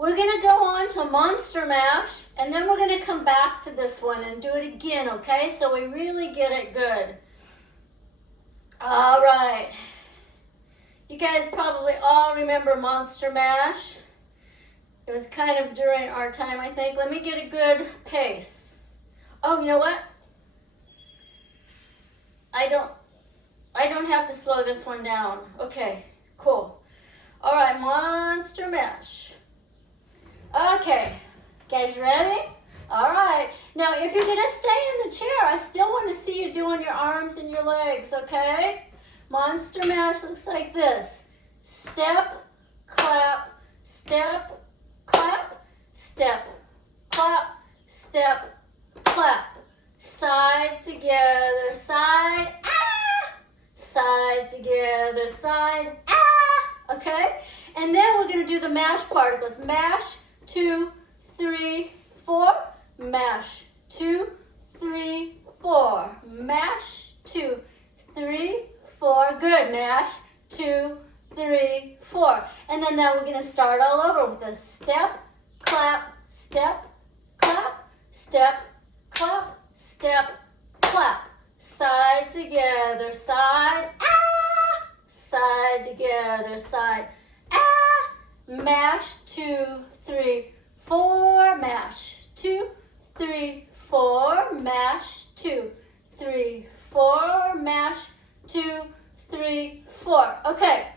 We're gonna go on to Monster Mash, and then we're gonna come back to this one and do it again, okay? So we really get it good. All right. You guys probably all remember Monster Mash. It was kind of during our time, I think. Let me get a good pace. Oh, you know what? I don't have to slow this one down. Okay, cool. All right, Monster Mash. Okay, guys ready? All right. Now, if you're gonna stay in the chair, I still want to see you doing your arms and your legs, okay? Monster Mash looks like this. Step, clap, step, clap, step, clap, step, clap. Side together, side, ah! Side together, side, ah! Okay? And then we're gonna do the mash part. It goes mash, 2, 3, 4, mash, 2, 3, 4, mash, 2, 3, 4, good, mash, 2, 3, 4. And then now we're gonna start all over with a step, clap, step, clap, step, clap, step, clap. Side together, side, ah! Side together, side, ah! Mash, 2, 3, 4, mash, 2, 3, 4, mash, 2, 3, 4, mash, 2, 3, 4. Okay.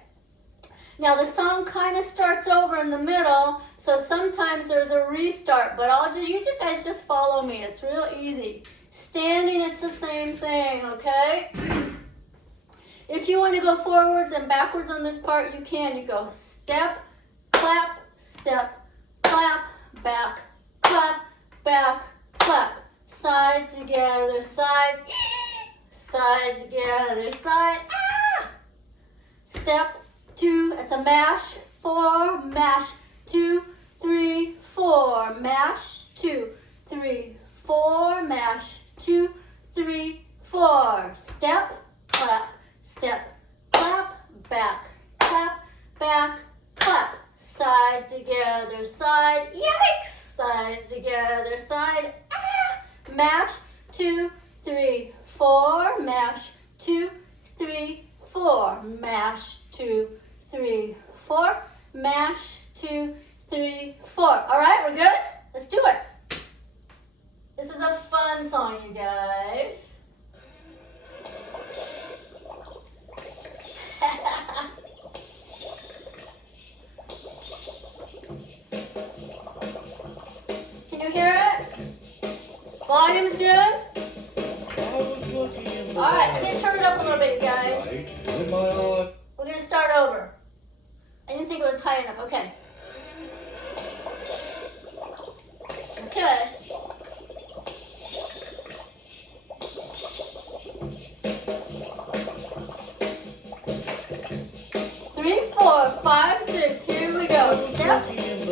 Now the song kind of starts over in the middle, so sometimes there's a restart, but you guys just follow me. It's real easy. Standing, it's the same thing, okay? If you want to go forwards and backwards on this part, you can. You go step, clap, step, clap, back, clap, back, clap. Side together, side, side together, side, ah! Step, 2, it's a mash, 4, mash, 2, 3, 4, mash, 2, 3, 4, mash, 2, 3, 4. Step, clap, step, clap, back, clap, back, clap. Side together, side, yikes! Side together, side, ah! Mash, 2, 3, 4, mash, 2, 3, 4, mash, 2, 3, 4, mash, 2, 3, 4. All right, we're good? Let's do it. This is a fun song, you guys. Can you hear it? Volume's good? All right, I'm going to turn it up a little bit, guys. We're going to start over. I didn't think it was high enough. Okay. Okay. 3, 4, 5, 6. Here we go. Step,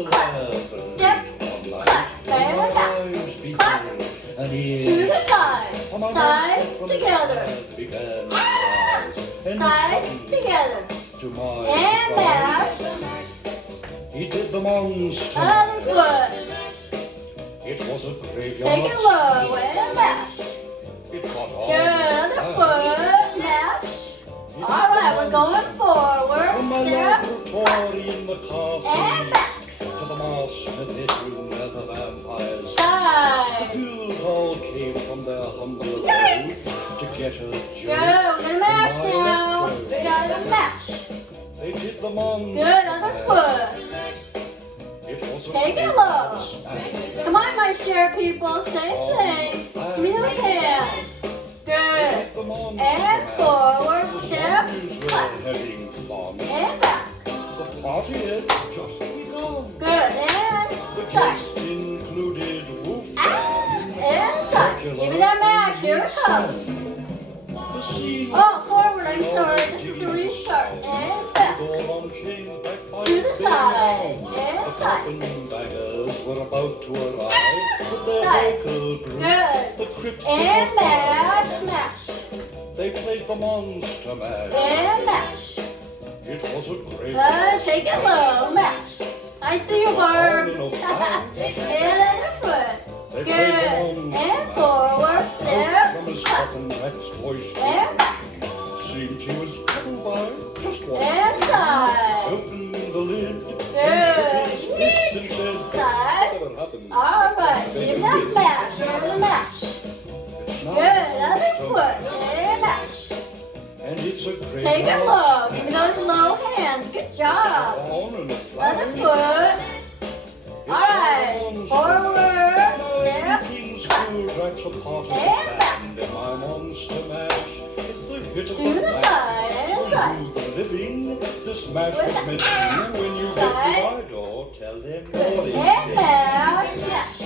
clap, step, clap, and back, clap. To the side, side together, ah! Side together, and mash. He did the monster. Other foot. It was a graveyard. Take it low and mash. It got on. Good, other foot, mash. All right, we're going forward. From the Step, laboratory in the castle and back. to the master bedroom where the vampires. The Side. ghouls all came from their humble Yikes. abode to get a Good, joke. we're gonna mash now. We gotta mash. They did the monster. Good, other foot. It was a Take it great low. smash. Come on, my share people. Same thing. Give me those hands. Good. And forward, step, clap, Having fun. and back. The party had just begun. Good, and The side. guests included Wolf Ah, and side. Give me that mash. Here it comes. The scene Oh, forward. I'm sorry. This is the restart. And back. To the side. And The side. coffin bangers were about to arrive with their Side. vocal group. Good. The crypt And mash, mash. They played the monster mash. And mash. It was a great Take it low, mash. I I see you, Barb. And other foot. They Good. played the And forward, step. from his second next voice. And back. Seemed she was troubled by just one. And side. Opened the lid Good. and shook his fist and said, Side. "Whatever happened?" All right. Give that mash. Give the mash. It's not Good. Other much to foot. mash. And mash. And it's a great Take a house. look. Give me those low hands. Good job. On and a Other flying. foot. All right. Forward. Step. School drags a part of the And band, and my monster mash is the hit of To the the band. side and side. You, the living, this mash With was the- meant to you. When you get Side. to my door, tell them Good. what is And said. mash. Mash.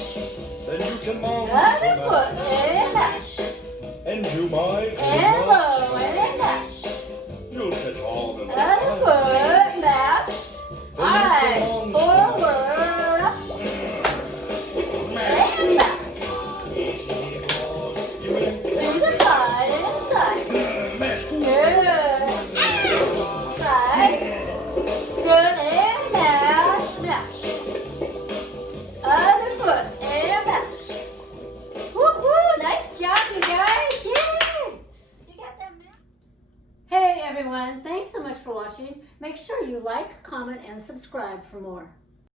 Then you can monster Other foot. mash And mash. and do my And low. And mash. You'll catch on and Other foot. Mash. All right. Forward. Up. And back. To the side and side. Good. Side. Good. And mash. Mash. Other foot. And mash. Woo-hoo. Nice job, you guys. Yay. You got that mash. Hey, everyone. Thanks so much for watching. Make sure you like, comment, and subscribe for more.